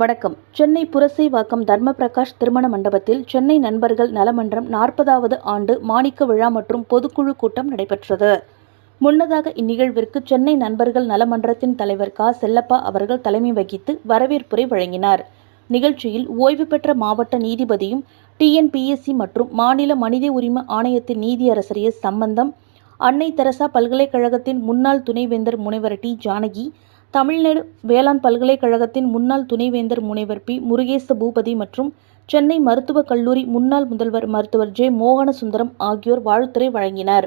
வணக்கம். சென்னை புரசைவாக்கம் தர்ம பிரகாஷ் திருமண மண்டபத்தில் சென்னை நண்பர்கள் நலமன்றம் நாற்பதாவது ஆண்டு மாணிக்க விழா மற்றும் பொதுக்குழு கூட்டம் நடைபெற்றது. முன்னதாக இந்நிகழ்விற்கு சென்னை நண்பர்கள் நலமன்றத்தின் தலைவர் கா. செல்லப்பா அவர்கள் தலைமை வகித்து வரவேற்புரை வழங்கினார். நிகழ்ச்சியில் ஓய்வு பெற்ற மாவட்ட நீதிபதியும் டிஎன்பிஎஸ்சி மற்றும் மாநில மனித உரிமை ஆணையத்தின் நீதியரசர் எஸ் சம்பந்தம் அன்னை தெரசா பல்கலைக்கழகத்தின் முன்னாள் துணைவேந்தர் முனைவர் டி. ஜானகி தமிழ்நாடு வேளாண் பல்கலைக்கழகத்தின் முன்னாள் துணைவேந்தர் முனைவர் பி. முருகேச பூபதி மற்றும் சென்னை மருத்துவக் கல்லூரி முன்னாள் முதல்வர் மருத்துவர் ஜே. மோகனசுந்தரம் ஆகியோர் வாழ்த்துரை வழங்கினர்.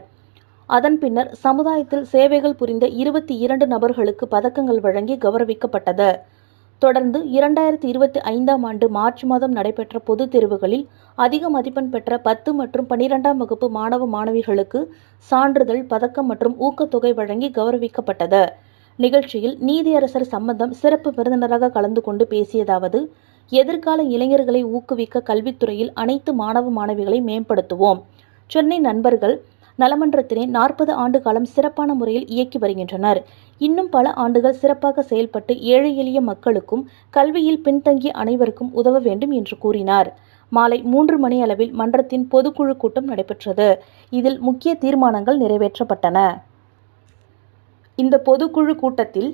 அதன் பின்னர் சமுதாயத்தில் சேவைகள் புரிந்த இருபத்தி இரண்டு நபர்களுக்கு பதக்கங்கள் வழங்கி கௌரவிக்கப்பட்டது. தொடர்ந்து இரண்டாயிரத்தி இருபத்தி ஐந்தாம் ஆண்டு மார்ச் மாதம் நடைபெற்ற பொதுத் தேர்வுகளில் அதிக மதிப்பெண் பெற்ற பத்து மற்றும் பன்னிரெண்டாம் வகுப்பு மாணவ மாணவிகளுக்கு சான்றிதழ் பதக்கம் மற்றும் ஊக்கத்தொகை வழங்கி கௌரவிக்கப்பட்டது. நிகழ்ச்சியில் நீதியரசர் சம்பந்தம் சிறப்பு விருந்தினராக கலந்து கொண்டு பேசியதாவது எதிர்கால இளைஞர்களை ஊக்குவிக்க கல்வித்துறையில் அனைத்து மாணவ மாணவிகளை மேம்படுத்துவோம். சென்னை நண்பர்கள் நலமன்றத்தினை நாற்பது ஆண்டு காலம் சிறப்பான முறையில் இயக்கி வருகின்றனர். இன்னும் பல ஆண்டுகள் சிறப்பாக செயல்பட்டு ஏழை எளிய மக்களுக்கும் கல்வியில் பின்தங்கிய அனைவருக்கும் உதவ வேண்டும் என்று கூறினார். மாலை மூன்று மணி அளவில் மன்றத்தின் பொதுக்குழு கூட்டம் நடைபெற்றது. இதில் முக்கிய தீர்மானங்கள் நிறைவேற்றப்பட்டன. இந்த பொதுக்குழு கூட்டத்தில்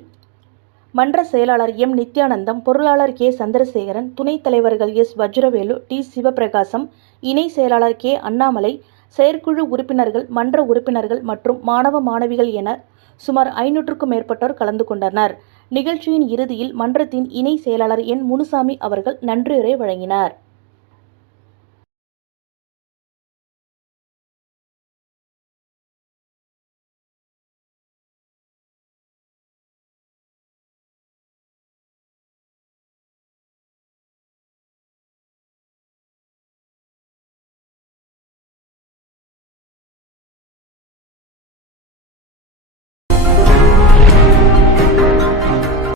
மன்ற செயலாளர் எம். நித்யானந்தம் பொருளாளர் கே. சந்திரசேகரன் துணைத் தலைவர்கள் எஸ். வஜ்ரவேலு டி. சிவபிரகாசம் இணை செயலாளர் கே. அண்ணாமலை செயற்குழு உறுப்பினர்கள் மன்ற உறுப்பினர்கள் மற்றும் மாணவ மாணவிகள் என சுமார் ஐநூற்றுக்கும் மேற்பட்டோர் கலந்து கொண்டனர். நிகழ்ச்சியின் இறுதியில் மன்றத்தின் இணை செயலாளர் என். முனுசாமி அவர்கள் நன்றியுரை வழங்கினார்.